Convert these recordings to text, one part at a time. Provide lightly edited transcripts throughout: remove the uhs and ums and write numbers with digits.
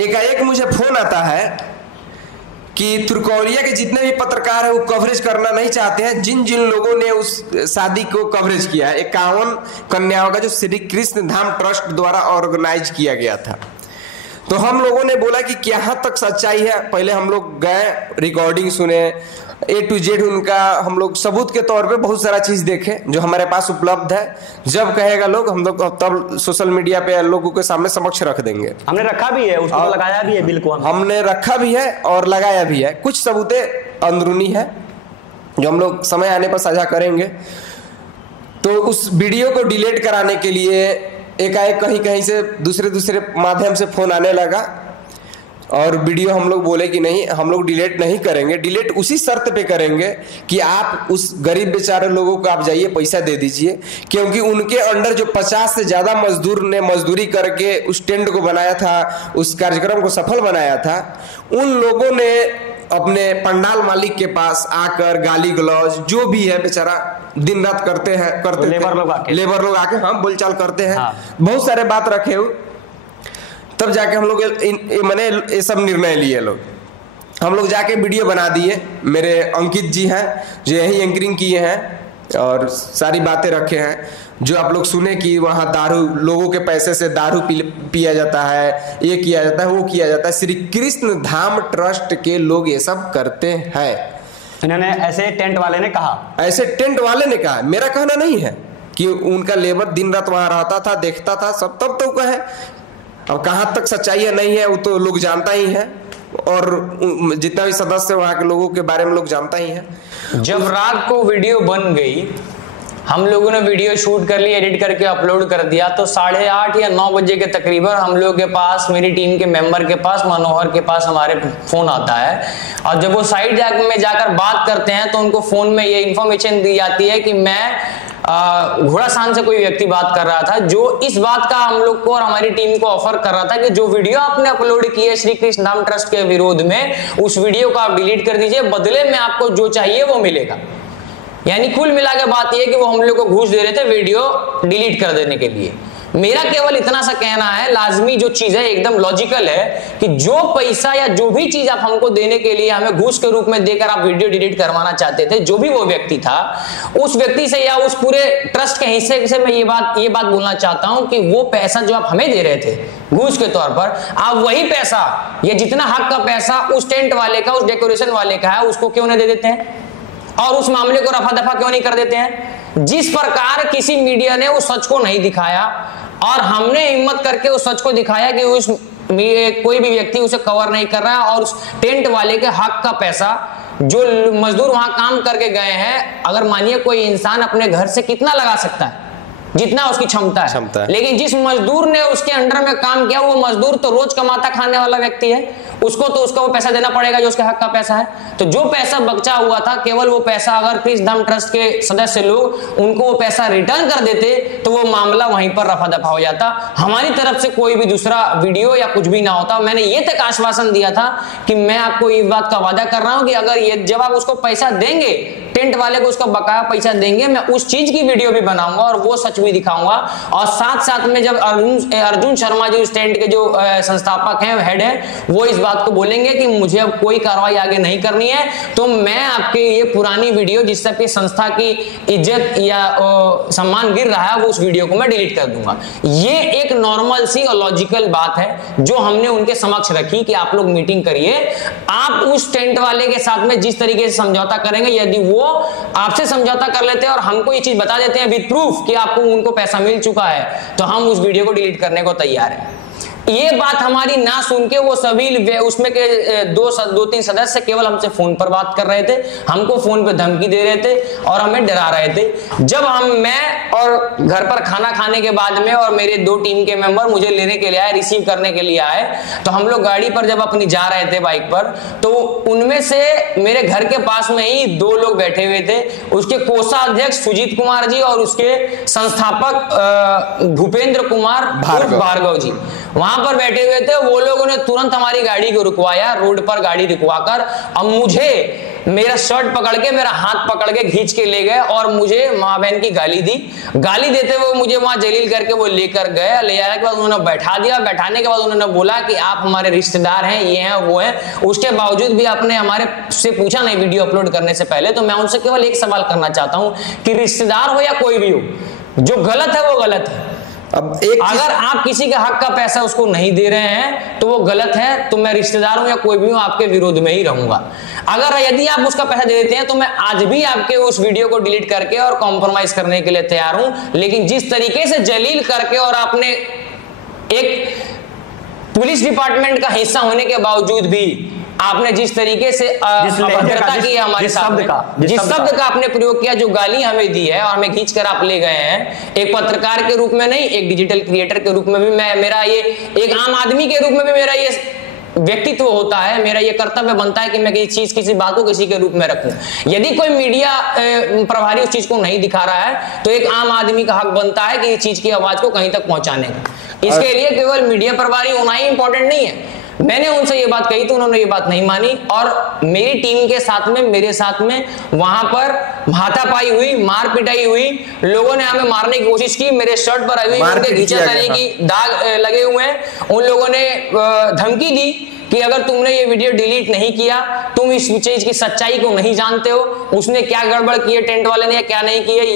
एकाएक मुझे फोन आता है कि तुर्कौलिया के जितने भी पत्रकार हैं वो कवरेज करना नहीं चाहते हैं। जिन जिन लोगों ने उस शादी को कवरेज किया है, 51 कन्याओं का जो श्री कृष्ण धाम ट्रस्ट द्वारा ऑर्गेनाइज किया गया था, तो हम लोगों ने बोला कि क्या तक सच्चाई है। पहले हम लोग गए, रिकॉर्डिंग सुने, A to Z उनका हम लोग सबूत के तौर पे बहुत सारा चीज देखे जो हमारे पास उपलब्ध है। जब कहेगा लोग, हम लोग तब सोशल मीडिया पे लोगों के सामने समक्ष रख देंगे। हमने रखा भी है, उसको लगाया भी है, बिल्कुल हमने रखा भी है और लगाया भी है। कुछ सबूतें अंदरूनी है जो हम लोग समय आने पर साझा करेंगे। तो उस वीडियो को डिलीट कराने के लिए एकाएक कहीं कहीं से दूसरे माध्यम से फोन आने लगा और वीडियो हम लोग बोले कि नहीं, हम लोग डिलीट नहीं करेंगे। डिलीट उसी शर्त पे करेंगे कि आप उस गरीब बेचारे लोगों को आप जाइए पैसा दे दीजिए, क्योंकि उनके अंडर जो 50 से ज्यादा मजदूर ने मजदूरी करके उस टेंट को बनाया था, उस कार्यक्रम को सफल बनाया था, उन लोगों ने अपने पंडाल मालिक के पास आकर गाली गलौज जो भी है बेचारा दिन रात करते लेबर लोग आके हम बोलचाल करते हैं। बहुत सारे बात रखे हुए, तब जाके हम लोग मैंने ये सब निर्णय लिए। हम लोग जाके वीडियो बना दिए। मेरे अंकित जी हैं जो यही एंकरिंग किए हैं और सारी बातें रखे हैं जो आप लोग सुने कि वहाँ दारू, लोगों के पैसे से दारू पिया जाता है, ये किया जाता है, वो किया जाता है। श्री कृष्ण धाम ट्रस्ट के लोग ये सब करते हैं। इन्होंने ऐसे टेंट वाले ने कहा, मेरा कहना नहीं है कि उनका लेबर दिन रात वहां रहता था, देखता था सब, तब तो कहे। अब कहां तक सच्चाई है नहीं है वो तो लोग जानता ही है, और जितना भी सदस्य वहां के लोगों के बारे में लोग जानता ही है। जब रात को वीडियो बन गई, हम लोगों ने वीडियो शूट कर ली, एडिट करके अपलोड कर दिया, तो 8:30 या 9 बजे के तकरीबन हम लोग के पास, मेरी टीम के मेंबर के पास, मनोहर के पास हमारे फोन आता है। और जब वो साइड में जाकर बात करते हैं तो उनको फोन में ये इन्फॉर्मेशन दी जाती है कि मैं घोड़ासान से कोई व्यक्ति बात कर रहा था, जो इस बात का हम लोग को और हमारी टीम को ऑफर कर रहा था कि जो वीडियो आपने अपलोड की है श्री कृष्ण धाम ट्रस्ट के विरोध में, उस वीडियो को आप डिलीट कर दीजिए, बदले में आपको जो चाहिए वो मिलेगा। यानी कुल मिला के बात यह कि वो हम लोग को घूस दे रहे थे वीडियो डिलीट कर देने के लिए। मेरा केवल इतना सा कहना है, लाजमी जो चीज है एकदम लॉजिकल है कि जो पैसा या जो भी चीज आप हमको देने के लिए हमें घूस के रूप में देकर आप वीडियो डिलीट करवाना चाहते थे, जो भी वो व्यक्ति था, उस व्यक्ति से या उस पूरे ट्रस्ट के हिस्से से मैं ये बात बोलना चाहता हूं कि वो पैसा जो आप हमें दे रहे थे घूस के तौर पर, आप वही पैसा, ये जितना हक का पैसा उस टेंट वाले का, उस डेकोरेशन वाले का है, उसको क्यों नहीं दे देते हैं और उस मामले को रफा दफा क्यों नहीं कर देते हैं। जिस प्रकार किसी मीडिया ने उस सच को नहीं दिखाया और हमने हिम्मत करके उस सच को दिखाया कि उस कोई भी व्यक्ति उसे कवर नहीं कर रहा है, और उस टेंट वाले के हक का पैसा जो मजदूर वहां काम करके गए हैं, अगर मानिए कोई इंसान अपने घर से कितना लगा सकता है, जितना उसकी क्षमता है, लेकिन जिस मजदूर ने उसके अंडर में काम किया, वो मजदूर तो रोज कमाता खाने वाला व्यक्ति है, उसको तो उसका वो पैसा देना पड़ेगा जो उसके हक का पैसा है। तो जो पैसा बचा हुआ था, केवल वो पैसा अगर कृष्ण धाम ट्रस्ट के सदस्य लोग उनको वो पैसा रिटर्न कर देते तो वो मामला वहीं पर रफा दफा हो जाता, हमारी तरफ से कोई भी दूसरा वीडियो या कुछ भी ना होता। मैंने ये तक आश्वासन दिया था कि मैं आपको इस बात का वादा कर रहा हूं कि अगर ये जब आप उसको पैसा देंगे, टेंट वाले को उसका बकाया पैसा देंगे, मैं उस चीज की वीडियो भी बनाऊंगा और वो सच भी दिखाऊंगा। और साथ साथ में जब अर्जुन शर्मा जी उस टेंट के जो संस्थापक हैं, हेड है, वो इस बात को बोलेंगे कि मुझे अब कोई कार्रवाई आगे नहीं करनी है, तो मैं आपके ये पुरानी वीडियो जिससे आपकी संस्था की इज्जत या सम्मान गिर रहा है, वो उस वीडियो को मैं डिलीट कर दूंगा। ये एक नॉर्मल सी और लॉजिकल बात है जो हमने उनके समक्ष रखी कि आप लोग मीटिंग करिए, आप उस टेंट वाले के साथ में जिस तरीके से समझौता करेंगे, यदि वो आपसे समझौता कर लेते हैं और हमको ये चीज बता देते हैं विद प्रूफ कि आपको उनको पैसा मिल चुका है, तो हम उस वीडियो को डिलीट करने को तैयार हैं। ये बात हमारी ना सुन के वो सभी उसमें के दो तीन सदस्य केवल हमसे फोन पर बात कर रहे थे, हमको फोन पे धमकी दे रहे थे और हमें डरा रहे थे। जब मैं और घर पर खाना खाने के बाद में और मेरे 2 टीम के मेंबर मुझे लेने के लिए आए, रिसीव करने के लिए आए, तो हम लोग गाड़ी पर जब अपनी जा रहे थे बाइक पर, तो उनमें से मेरे घर के पास में ही 2 लोग बैठे हुए थे, उसके कोषाध्यक्ष सुजीत कुमार जी और उसके संस्थापक भूपेंद्र कुमार भार्गव जी वहां पर बैठे हुए थे। वो लोगों ने तुरंत हमारी गाड़ी को रुकवाया, रोड पर गाड़ी रुकवाकर, अब मुझे मेरा शर्ट पकड़ के, मेरा हाथ पकड़ के खींच के ले गए और मुझे माँ बहन की गाली दी। गाली देते हुए मुझे वहां जलील करके वो लेकर गए। ले जाने के बाद उन्होंने बैठा दिया। बैठाने के बाद उन्होंने बोला कि आप हमारे रिश्तेदार हैं, ये हैं वो हैं। उसके बावजूद भी आपने हमारे से पूछा नहीं वीडियो अपलोड करने से पहले। तो मैं उनसे केवल एक सवाल करना चाहता हूं कि रिश्तेदार हो या कोई भी हो, जो गलत है वो गलत है। अब एक अगर आप किसी के हक का पैसा उसको नहीं दे रहे हैं तो वो गलत है। तो मैं रिश्तेदार हूं या कोई भी हूं, आपके विरोध में ही रहूंगा। अगर यदि आप उसका पैसा दे देते हैं तो मैं आज भी आपके उस वीडियो को डिलीट करके और कॉम्प्रोमाइज करने के लिए तैयार हूं। लेकिन जिस तरीके से जलील करके और आपने एक पुलिस डिपार्टमेंट का हिस्सा होने के बावजूद भी आपने जिस तरीके से अभद्रता की है हमारे सामने, जिस शब्द का आपने प्रयोग किया, जो गाली हमें दी है और हमें खींच कर आप ले गए हैं, एक पत्रकार के रूप में नहीं, एक डिजिटल क्रिएटर के रूप में भी मेरा ये, एक आम आदमी के रूप में भी मेरा ये व्यक्तित्व होता है, मेरा ये कर्तव्य बनता है कि मैं किसी चीज, किसी बात को किसी के रूप में रखूं। यदि कोई मीडिया प्रभारी उस चीज को नहीं दिखा रहा है तो एक आम आदमी का हक बनता है कि इस चीज की आवाज को कहीं तक पहुंचाने का। इसके लिए केवल मीडिया प्रभारी होना ही इंपॉर्टेंट नहीं है। मैंने उनसे ये बात कही तो उन्होंने ये बात नहीं मानी और मेरी टीम के साथ में, मेरे साथ में वहां पर हाथापाई हुई, मार पिटाई हुई। लोगों ने हमें मारने की कोशिश की, मेरे शर्ट पर अभी उनके खींचातानी की दाग लगे हुए हैं। उन लोगों ने धमकी दी कि अगर तुमने ये वीडियो डिलीट नहीं किया, तुम इस चीज की सच्चाई को नहीं जानते हो, उसने क्या गड़बड़ की है टेंट वाले ने या क्या नहीं की है,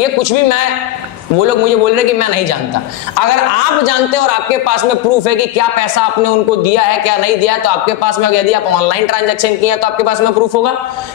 ये कुछ भी वो लोग मुझे बोल रहे कि मैं नहीं जानता। अगर आप जानते हैं और आपके पास में प्रूफ है कि क्या पैसा आपने उनको दिया है, क्या नहीं दिया है, तो आपके पास में, यदि आप ऑनलाइन ट्रांजैक्शन किए हैं तो आपके पास में प्रूफ होगा।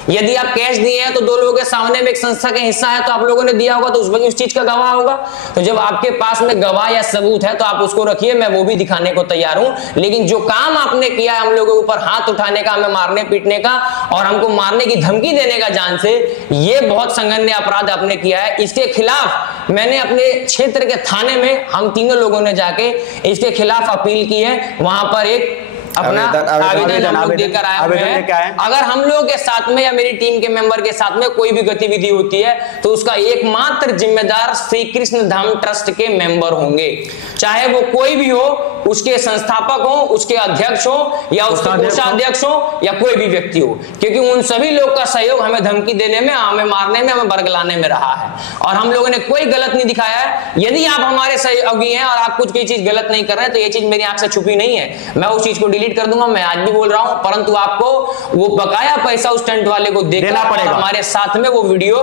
यदि आप कैश दिए हैं तो दो लोगों के सामने में एक संस्था का हिस्सा है तो आप लोगों ने दिया होगा, तो उसमें उस चीज का गवाह होगा। तो जब आपके पास में गवाह या सबूत है तो आप उसको रखिए, मैं वो भी दिखाने को तैयार हूं। लेकिन जो काम आपने किया है, हम लोगों के ऊपर हाथ उठाने का, हमें मारने पीटने का और हमको मारने की धमकी देने का जान से, ये बहुत संगीन अपराध आपने किया है। इसके खिलाफ मैंने अपने क्षेत्र के थाने में हम तीनों लोगों ने जाके इसके खिलाफ अपील की है। वहां पर एक अपना आवेदन हम लोग देकर आए हुए हैं। अगर हम लोगों के साथ में या मेरी टीम के मेंबर के साथ में कोई भी गतिविधि होती है तो उसका एकमात्र जिम्मेदार श्री कृष्ण धाम ट्रस्ट के मेंबर होंगे, चाहे वो कोई भी हो, उसके संस्थापक हो, उसके अध्यक्ष हो या उसके कोषाध्यक्ष हो या कोई भी व्यक्ति हो, क्योंकि उन सभी लोग का सहयोग हमें धमकी देने में, हमें मारने में, हमें बरगलाने में रहा है और हम लोगों ने कोई गलत नहीं दिखाया है। यदि आप हमारे सहयोगी हैं और आप कुछ कोई चीज गलत नहीं कर रहे हैं तो ये चीज मेरी आंख से छुपी नहीं है, मैं उस चीज को डिलीट कर दूंगा। मैं आज भी बोल रहा हूं, परंतु आपको वो बकाया पैसा उस टेंट वाले को देना पड़ेगा। हमारे साथ में वो वीडियो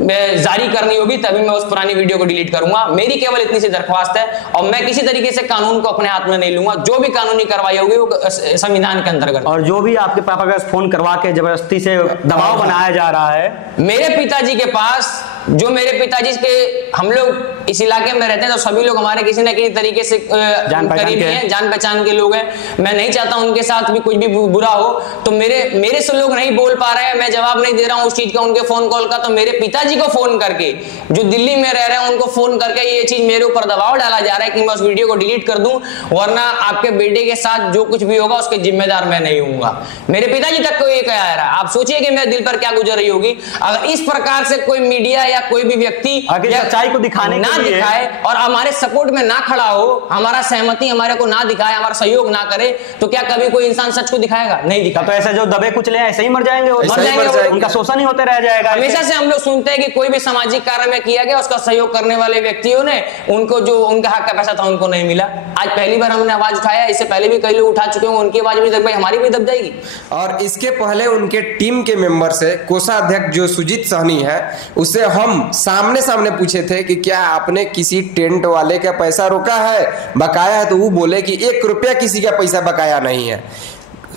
जारी करनी होगी, तभी मैं उस पुरानी वीडियो को डिलीट करूंगा। मेरी केवल इतनी सी दरख्वास्त है और मैं किसी तरीके से कानून को अपने हाथ में नहीं लूंगा। जो भी कानूनी कार्रवाई होगी वो संविधान के अंतर्गत। और जो भी आपके पापा का फोन करवा के जबरदस्ती से दबाव बनाया जा रहा है, मेरे पिताजी के पास, जो मेरे पिताजी के, हम लोग इस इलाके में रहते हैं तो सभी लोग हमारे किसी न किसी तरीके से करीबी हैं, जान पहचान के लोग हैं। मैं नहीं चाहता उनके साथ भी कुछ भी बुरा हो, तो मेरे से लोग नहीं बोल पा रहे हैं, मैं जवाब नहीं दे रहा हूं उस चीज का, उनके फोन कॉल का। तो मेरे पिताजी को फोन करके, जो दिल्ली में रह रहे हैं, उनको फोन करके ये चीज मेरे ऊपर दबाव डाला जा रहा है कि मैं उस वीडियो को डिलीट कर दूं, वरना आपके बेटे के साथ जो कुछ भी होगा उसके जिम्मेदार मैं नहीं हूंगा। मेरे पिताजी तक को ये कहा जा रहा है। आप सोचिए कि मेरे दिल पर क्या गुजर रही होगी अगर इस प्रकार से कोई मीडिया या कोई भी व्यक्ति सच्चाई को दिखाने ना दिखाए और हमारे सपोर्ट में ना खड़ा हो, हमारा सहमति हमारे को ना दिखाए, हमारा सहयोग ना करे, तो क्या कभी कोई इंसान सच को दिखाएगा? नहीं दिखा। तो ऐसे जो दबे कुचले ऐसे ही मर जाएंगे, उनका शोषण ही होते रह जाएगा। हमेशा से हम लोग सुनते हैं कि कोई भी सामाजिक कार्य में किया गया, उसका सहयोग करने वाले व्यक्तियों ने, उनको जो उनका हक का पैसा था उनको नहीं मिला। आज पहली बार हमने आवाज उठाया, इससे पहले भी कई लोग उठा चुके होंगे, उनकी आवाज भी दब गई, हमारी भी दब जाएगी। और इसके पहले उनके टीम के मेंबर से कोषाध्यक्ष जो सुजीत सहनी है, उसे हम सामने सामने पूछे थे कि क्या आपने किसी टेंट वाले का पैसा रोका है, बकाया है? तो वो बोले कि 1 रुपया किसी का पैसा बकाया नहीं है।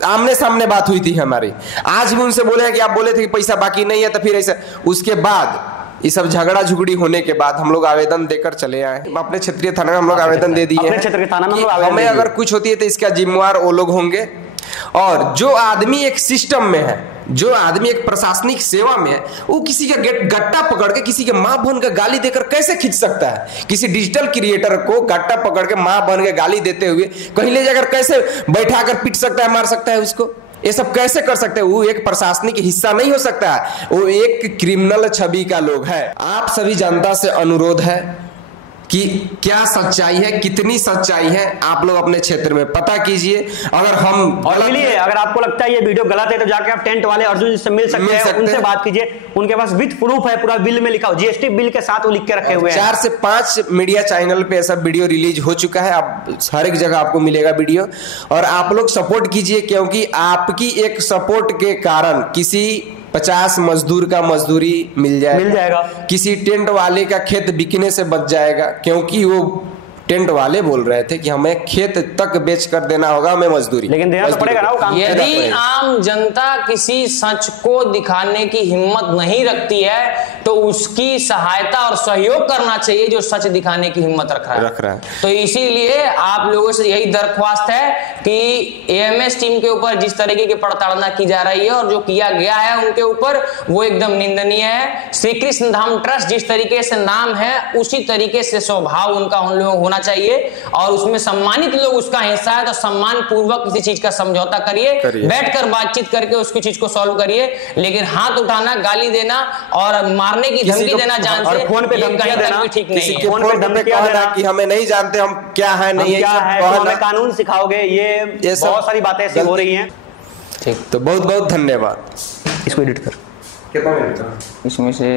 आमने सामने बात हुई थी हमारी। आज भी उनसे बोले कि आप बोले थे कि पैसा बाकी नहीं है, तो फिर ऐसा। उसके बाद ये सब झगड़ा झुगड़ी होने के बाद हम लोग आवेदन देकर चले आए अपने क्षेत्रीय थाना में। हम लोग आवेदन दे दिए हैं, हमें अगर कुछ होती है तो इसका जिम्मेवार वो लोग होंगे। और जो आदमी एक सिस्टम में है, जो आदमी एक प्रशासनिक सेवा में है, वो किसी का गट्टा पकड़ के किसी के मां बहन का गाली देकर कैसे खींच सकता है? किसी डिजिटल क्रिएटर को गट्टा पकड़ के मां बहन के गाली देते हुए कहीं ले जाकर कैसे बैठाकर पीट सकता है, मार सकता है उसको? ये सब कैसे कर सकते हैं? वो एक प्रशासनिक हिस्सा नहीं हो सकता है, वो एक क्रिमिनल छवि का लोग है। आप सभी जनता से अनुरोध है कि क्या सच्चाई है, कितनी सच्चाई है, आप लोग अपने क्षेत्र में पता कीजिए। अगर हम और मिलिए, अगर आपको लगता है ये वीडियो गलत है तो जाके आप टेंट वाले अर्जुन जी से मिल सकते हैं, उनसे बात कीजिए। उनके पास विद प्रूफ है, पूरा बिल में लिखा हो, जीएसटी बिल के साथ वो लिख के रखे हुए हैं। 4 से 5 मीडिया चैनल पे ऐसा वीडियो रिलीज हो चुका है, आप हर एक जगह आपको मिलेगा वीडियो। और आप लोग सपोर्ट कीजिए, क्योंकि आपकी एक सपोर्ट के कारण किसी 50 मजदूर का मजदूरी मिल जाएगा, किसी टेंट वाले का खेत बिकने से बच जाएगा, क्योंकि वो टेंट वाले बोल रहे थे कि हमें खेत तक बेच कर देना होगा, हमें मजदूरी, लेकिन देना तो पड़ेगा ना वो काम। यदि आम जनता किसी सच को दिखाने की हिम्मत नहीं रखती है तो उसकी सहायता और सहयोग करना चाहिए जो सच दिखाने की हिम्मत रख रहा है। तो इसीलिए आप लोगों से यही दरख्वास्त है कि एएमएस टीम के ऊपर जिस तरीके की प्रताड़ना की जा रही है और जो किया गया है उनके ऊपर, वो एकदम निंदनीय है। श्री कृष्ण धाम ट्रस्ट जिस तरीके से नाम है उसी तरीके से स्वभाव उनका उन लोगों होना चाहिए, और उसमें सम्मानित लोग उसका हिस्सा है तो सम्मान पूर्वक किसी चीज का समझौता करिए, बैठकर बातचीत करके उसकी चीज को सॉल्व करिए। लेकिन हाथ उठाना, गाली देना और मारने की धमकी देना जान से, फोन पे कहीं तक भी ठीक नहीं है। फोन पे धमकी देना कि हमें नहीं जानते हम क्या है, नहीं क्या है, तो हमें कानून सिखाओगे, ये बहुत सारी बातें ऐसी हो रही हैं। ठीक, तो बहुत बहुत धन्यवाद। इसको एडिट कर, कितना मिनट इसमें से